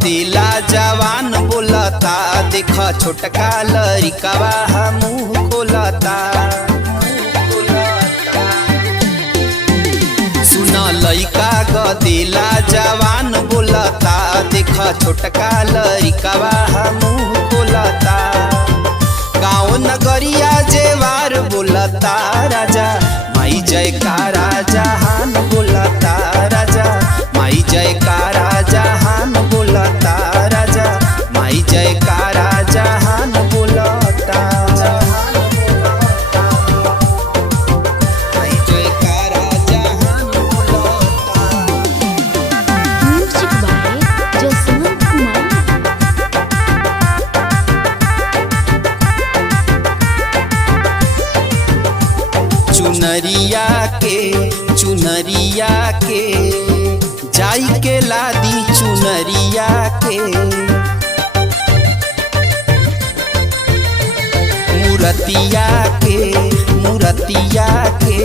गदिला जवान बोलता, देख छोटका लड़िकवा मुँह खोलता। सुन लइका गदिला जवान बोलता, देख छोटका लड़िकवा मुँह खोलता। गाँव नगरिया जेवार बोलता, राजा माई जयकारा जहान बोलता। राजा माई जयकारा जहान बोलता। राजा माई जयकारा जहान बोलता। माई जयकारा जहान बोलता। Music by Jaswant Kumar. चुनरिया के जाई के लादी चुनरिया के। मूरतिया के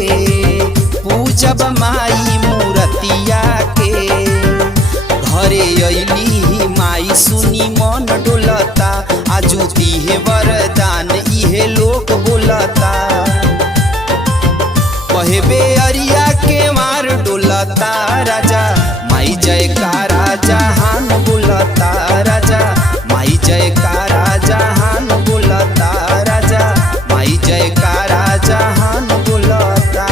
पूजब माई मूरतिया के। घरे अइली माई सुनी मन डोलता, आजू दिहे वरदान इहे लोग बोलता। कहबे अरिया के मार डोलता, राजा माई जयकारा जहान बोलता। राजा माई जयकारा जहान बोलता। राजा माई जयकारा जहान बोलता।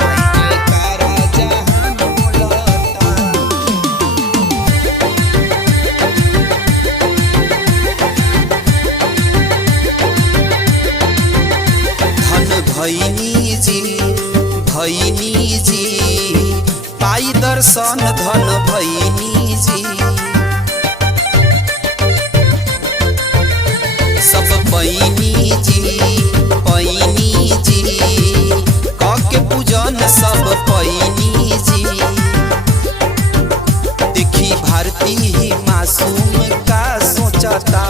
माई जयकारा जहान बोलता। भैनी जी पाई दर्शन धन भैनी जी। सब पैनी जी कके पूजन सब पैनी जी। देखी भारती मासूम का सोचता,